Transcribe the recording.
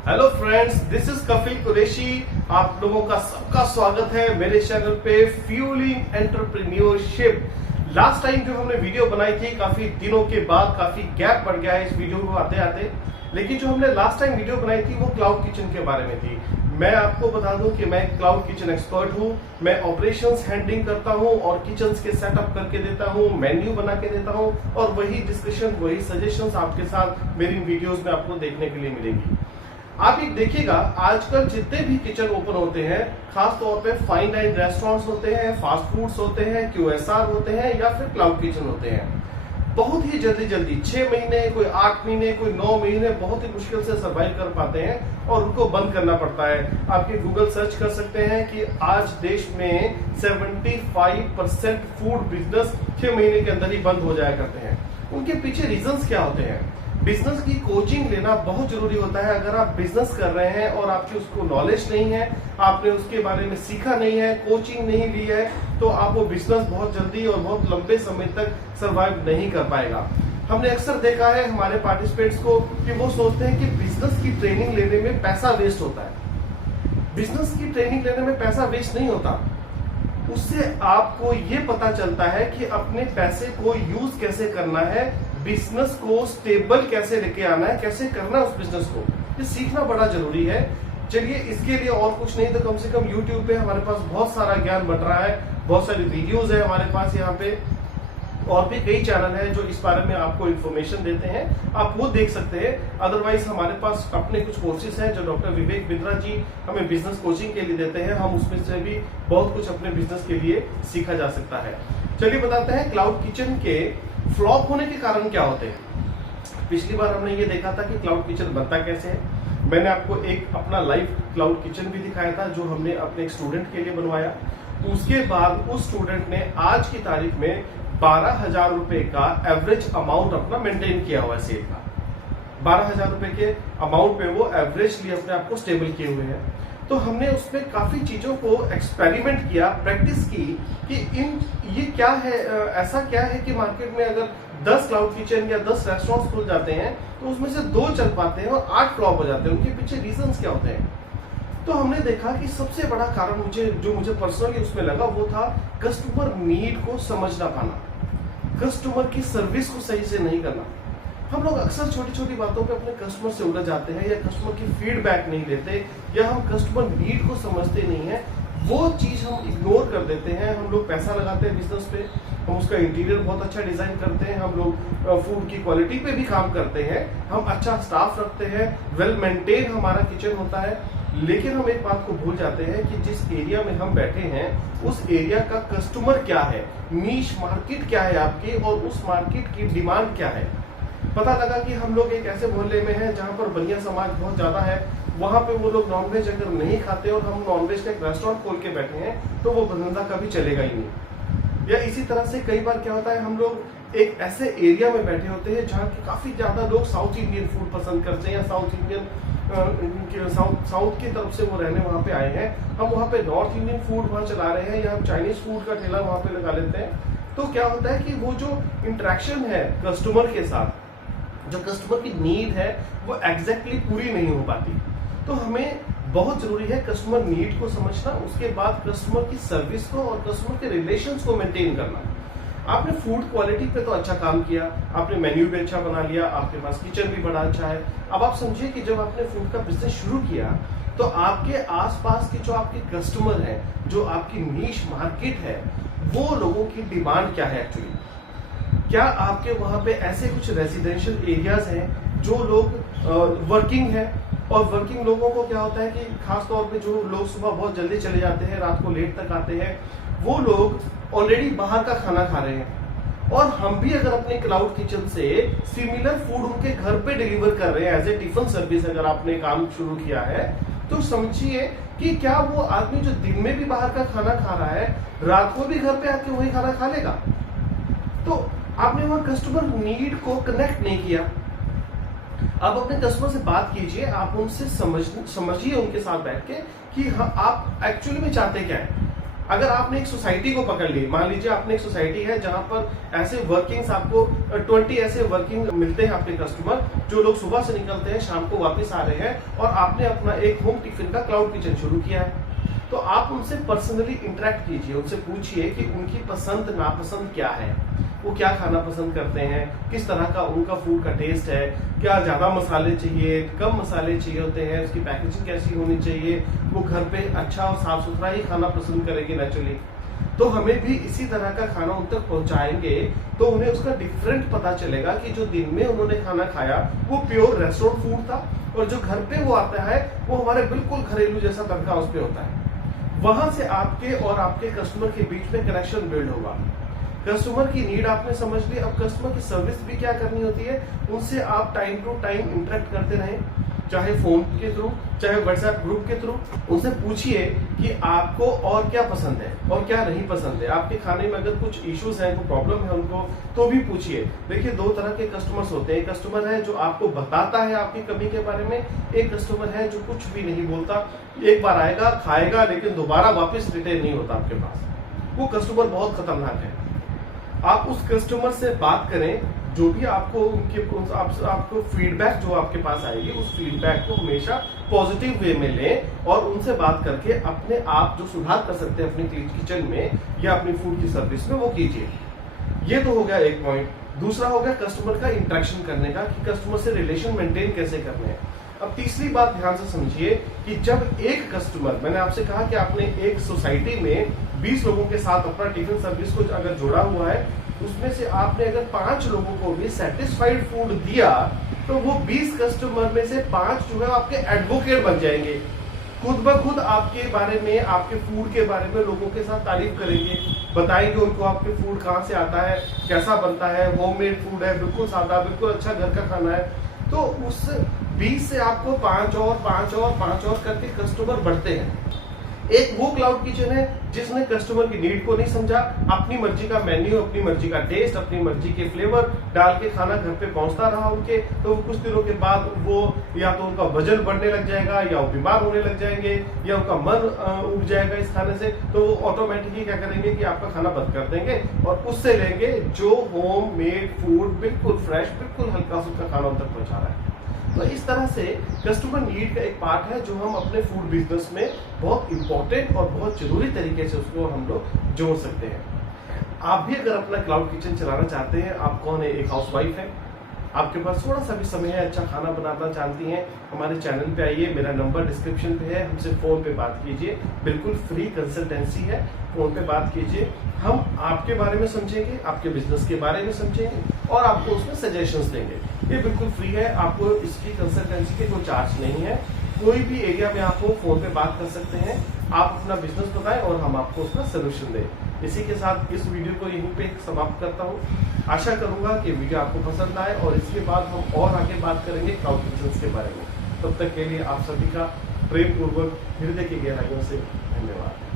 Hello friends, this is Kapil Qureshi. आप लोगों का सबका स्वागत है मेरे चैनल पे फ्यूलिंग एंटरप्रेन्योरशिप। लास्ट टाइम जो हमने वीडियो बनाई थी काफी दिनों के बाद, काफी गैप पड़ गया है इस वीडियो को आते आते, लेकिन जो हमने लास्ट टाइम वीडियो बनाई थी वो क्लाउड किचन के बारे में थी। मैं आपको बता दूं कि मैं क्लाउड किचन एक्सपर्ट हूं। मैं ऑपरेशंस हैंडलिंग करता हूं और किचन्स के सेटअप करके देता हूं, मेन्यू बना के देता हूं और वही डिस्कशन, वही सजेशंस आपके साथ मेरी वीडियोस में आपको देखने के लिए मिलेंगी। आप एक देखिएगा, आजकल जितने भी किचन ओपन होते हैं, खास तौर पे फाइन डाइन रेस्टोरेंट्स होते हैं, फास्ट फूड्स होते हैं, QSR होते हैं या फिर क्लाउड किचन होते हैं, बहुत ही जल्दी जल्दी 6 महीने, कोई 8 महीने, कोई 9 महीने बहुत ही मुश्किल से सर्वाइव कर पाते हैं और उनको बंद करना पड़ता है। आपके गूगल सर्च कर सकते हैं कि आज देश में 75% फूड बिजनेस 6 महीने के अंदर ही बंद हो जाया करते हैं। उनके पीछे रीजंस क्या होते हैं? बिजनेस की कोचिंग लेना बहुत जरूरी होता है। अगर आप बिजनेस कर रहे हैं और आपकी उसको नॉलेज नहीं है, आपने उसके बारे में सीखा नहीं है, कोचिंग नहीं ली है, तो आप वो बिजनेस बहुत जल्दी और बहुत लंबे समय तक सरवाइव नहीं कर पाएगा। हमने अक्सर देखा है हमारे पार्टिसिपेंट्स को कि वो सोचते हैं कि बिजनेस की ट्रेनिंग लेने में पैसा वेस्ट होता है। बिजनेस की ट्रेनिंग लेने में पैसा वेस्ट नहीं होता। उससे आपको ये पता चलता है कि अपने पैसे को यूज कैसे करना है, बिजनेस को स्टेबल कैसे लेके आना है, कैसे करना है उस बिजनेस को, ये सीखना बड़ा जरूरी है। चलिए, इसके लिए और कुछ नहीं तो कम से कम YouTube पे हमारे पास बहुत सारा ज्ञान बट रहा है, बहुत सारी वीडियोस है हमारे पास यहाँ पे, और भी कई चैनल है जो इस बारे में आपको इन्फॉर्मेशन देते हैं, आप वो देख सकते हैं। अदरवाइज हमारे पास अपने कुछ कोर्सेज हैं जो डॉक्टर विवेक बिंद्रा जी हमें बिजनेस कोचिंग के लिए देते हैं, हम उसमें से भी बहुत कुछ अपने बिजनेस के लिए सीखा जा सकता है। चलिए बताते हैं क्लाउड किचन के फ्लॉप होने के कारण क्या होते हैं। पिछली बार हमने ये देखा था कि क्लाउड किचन बनता कैसे है। मैंने आपको एक अपना लाइव क्लाउड किचन भी दिखाया था जो हमने अपने एक स्टूडेंट के लिए बनवाया। उसके बाद उस स्टूडेंट ने आज की तारीख में 12,000 रुपए का एवरेज अमाउंट अपना मेंटेन किया हुआ है सेल का। 12,000 रुपए के अमाउंट पे वो एवरेजली अपने आप को स्टेबल किए हुए हैं। तो हमने उसमें काफी चीजों को एक्सपेरिमेंट किया, प्रैक्टिस की कि ये क्या है, ऐसा क्या है कि मार्केट में अगर 10 क्लाउड किचन या 10 रेस्टोरेंट्स खुल जाते हैं तो उसमें से 2 चल पाते हैं और 8 फ्लॉप हो जाते हैं। उनके पीछे रीजंस क्या होते हैं? तो हमने देखा कि सबसे बड़ा कारण मुझे पर्सनली उसमें लगा वो था कस्टमर नीड को समझ ना पाना, कस्टमर की सर्विस को सही से नहीं करना। हम लोग अक्सर छोटी छोटी बातों पे अपने कस्टमर से उलझ जाते हैं या कस्टमर की फीडबैक नहीं लेते या हम कस्टमर नीड को समझते नहीं है, वो चीज हम इग्नोर कर देते हैं। हम लोग पैसा लगाते हैं बिजनेस पे, हम उसका इंटीरियर बहुत अच्छा डिजाइन करते हैं, हम लोग फूड की क्वालिटी पे भी काम करते हैं, हम अच्छा स्टाफ रखते हैं, वेल मेंटेन हमारा किचन होता है, लेकिन हम एक बात को भूल जाते हैं कि जिस एरिया में हम बैठे हैं उस एरिया का कस्टमर क्या है, नीश मार्केट क्या है आपकी और उस मार्केट की डिमांड क्या है। पता लगा कि हम लोग एक ऐसे मोहल्ले में हैं जहां पर बनिया समाज बहुत ज्यादा है, वहां पे वो लोग नॉनवेज अगर नहीं खाते और हम नॉनवेज का एक रेस्टोरेंट खोल के बैठे हैं तो वो धंधा कभी चलेगा ही नहीं। या इसी तरह से कई बार क्या होता है, हम लोग एक ऐसे एरिया में बैठे होते हैं जहाँ की काफी ज्यादा लोग साउथ इंडियन फूड पसंद करते हैं या साउथ की तरफ से वो रहने वहां पे आए हैं, हम वहां पे नॉर्थ इंडियन फूड वहां चला रहे हैं या हम चाइनीज फूड का ठेला वहां पे लगा लेते हैं। तो क्या होता है कि वो जो इंटरेक्शन है कस्टमर के साथ, जो कस्टमर की नीड है वो एग्जैक्टली पूरी नहीं हो पाती। तो हमें बहुत जरूरी है कस्टमर नीड को समझना, उसके बाद कस्टमर की सर्विस को और कस्टमर के रिलेशंस को मेंटेन करना। आपने फूड क्वालिटी पे तो अच्छा काम किया, आपने मेन्यू भी अच्छा बना लिया, आपके पास किचन भी बड़ा अच्छा है। अब आप समझिए कि जब आपने फूड का बिजनेस शुरू किया तो आपके आसपास के जो आपके कस्टमर हैं, जो आपकी नीश मार्केट है, वो लोगों की डिमांड क्या है एक्चुअली। क्या आपके वहां पे ऐसे कुछ रेजिडेंशियल एरियाज हैं जो लोग वर्किंग है, और वर्किंग लोगों को क्या होता है कि खास तौर पे जो लोग सुबह बहुत जल्दी चले जाते हैं, रात को लेट तक आते हैं, वो लोग ऑलरेडी बाहर का खाना खा रहे हैं और हम भी अगर अपने क्लाउड किचन से सिमिलर फूड उनके घर पे डिलीवर कर रहे हैं एज ए टिफिन सर्विस, अगर आपने काम शुरू किया है तो समझिए कि क्या वो आदमी जो दिन में भी बाहर का खाना खा रहा है रात को भी घर पे आके वही खाना खा लेगा। तो आपने वहां कस्टमर नीड को कनेक्ट नहीं किया। आप अपने कस्टमर से बात कीजिए, आप उनसे समझिए उनके साथ बैठ के कि हाँ, आप एक्चुअली में चाहते क्या है। अगर आपने एक सोसाइटी को पकड़ ली, मान लीजिए आपने एक सोसाइटी है जहां पर ऐसे वर्किंग्स आपको 20 ऐसे वर्किंग मिलते हैं आपके कस्टमर, जो लोग सुबह से निकलते हैं शाम को वापस आ रहे हैं, और आपने अपना एक होम टिफिन का क्लाउड किचन शुरू किया है, तो आप उनसे पर्सनली इंटरेक्ट कीजिए, उनसे पूछिए कि उनकी पसंद नापसंद क्या है, वो क्या खाना पसंद करते हैं, किस तरह का उनका फूड का टेस्ट है, क्या ज्यादा मसाले चाहिए, कम मसाले चाहिए होते हैं, उसकी पैकेजिंग कैसी होनी चाहिए, वो घर पे अच्छा और साफ सुथरा ही खाना पसंद करेंगे नेचुरली। तो हमें भी इसी तरह का खाना उन तक पहुंचाएंगे तो उन्हें उसका डिफरेंट पता चलेगा कि जो दिन में उन्होंने खाना खाया वो प्योर रेस्टोरेंट फूड था, और जो घर पे वो आता है वो हमारे बिल्कुल घरेलू जैसा तड़का उस पे होता है। वहां से आपके और आपके कस्टमर के बीच में कनेक्शन बिल्ड होगा। कस्टमर की नीड आपने समझ ली, अब कस्टमर की सर्विस भी क्या करनी होती है, उनसे आप टाइम टू टाइम इंटरेक्ट करते रहें, चाहे फोन के थ्रू, चाहे व्हाट्सएप ग्रुप के थ्रू। उनसे पूछिए कि आपको और क्या पसंद है और क्या नहीं पसंद है, आपके खाने में अगर कुछ इश्यूज हैं, कोई प्रॉब्लम है उनको, तो भी पूछिए। देखिए, दो तरह के कस्टमर्स होते हैं, एक कस्टमर है जो आपको बताता है आपकी कमी के बारे में, एक कस्टमर है जो कुछ भी नहीं बोलता, एक बार आएगा खाएगा लेकिन दोबारा वापस रिटर्न नहीं होता आपके पास। वो कस्टमर बहुत खतरनाक है। आप उस कस्टमर से बात करें, जो भी आपको आपको फीडबैक जो आपके पास आएगी, उस फीडबैक को हमेशा पॉजिटिव वे में लें और उनसे बात करके अपने आप जो सुधार कर सकते हैं अपनी किचन में या अपनी फूड की सर्विस में, वो कीजिए। ये तो हो गया एक पॉइंट। दूसरा हो गया कस्टमर का इंटरेक्शन करने का, कि कस्टमर से रिलेशन मेंटेन कैसे करने हैं। अब तीसरी बात ध्यान से समझिए कि जब एक कस्टमर, मैंने आपसे कहा कि आपने एक सोसाइटी में 20 लोगों के साथ अपना टिफिन सर्विस को अगर जोड़ा हुआ है, उसमें से आपने अगर 5 लोगों को भी सेटिस्फाइड फूड दिया, तो वो 20 कस्टमर में से 5 जो है आपके एडवोकेट बन जाएंगे, खुद ब खुद आपके बारे में, आपके फूड के बारे में लोगों के साथ तारीफ करेंगे, बताएंगे उनको आपके फूड कहाँ से आता है, कैसा बनता है, होममेड फूड है, बिल्कुल सादा, बिल्कुल अच्छा घर का खाना है। तो उस 20 से आपको 5 और 5 और 5 और करके कस्टमर बढ़ते हैं। एक वो क्लाउड किचन है जिसने कस्टमर की नीड को नहीं समझा, अपनी मर्जी का मेन्यू, अपनी मर्जी का टेस्ट, अपनी मर्जी के फ्लेवर डाल के खाना घर पे पहुंचता रहा उनके, तो कुछ दिनों के बाद वो या तो उनका वजन बढ़ने लग जाएगा, या वो बीमार होने लग जाएंगे, या उनका मन उब जाएगा इस खाने से, तो वो ऑटोमेटिकली क्या करेंगे कि आपका खाना बंद कर देंगे और उससे लेंगे जो होम मेड फूड, बिल्कुल फ्रेश, बिल्कुल हल्का फुल्का खाना उन तक पहुंचा रहा है। तो इस तरह से कस्टमर नीड का एक पार्ट है जो हम अपने फूड बिजनेस में बहुत इंपॉर्टेंट और बहुत जरूरी तरीके से उसको हम लोग जोड़ सकते हैं। आप भी अगर अपना क्लाउड किचन चलाना चाहते हैं, आप कौन है, एक हाउसवाइफ है, आपके पास थोड़ा सा भी समय है, अच्छा खाना बनाना जानती हैं, हमारे चैनल पे आइए, मेरा नंबर डिस्क्रिप्शन पे है, हमसे फोन पे बात कीजिए, बिल्कुल फ्री कंसल्टेंसी है, फोन पे बात कीजिए, हम आपके बारे में समझेंगे, आपके बिजनेस के बारे में समझेंगे और आपको उसमें सजेशंस देंगे। ये बिल्कुल फ्री है, आपको इसकी कंसल्टेंसी के कोई चार्ज नहीं है, कोई भी एरिया में आपको फोन पे बात कर सकते हैं, आप अपना बिजनेस बताएं और हम आपको उसका सोल्यूशन दें। इसी के साथ इस वीडियो को यहीं पे समाप्त करता हूँ। आशा करूंगा कि वीडियो आपको पसंद आए और इसके बाद हम और आगे बात करेंगे क्लाउड किचन के बारे में। तब तक के लिए आप सभी का प्रेम पूर्वक हृदय की गहराइयों से धन्यवाद।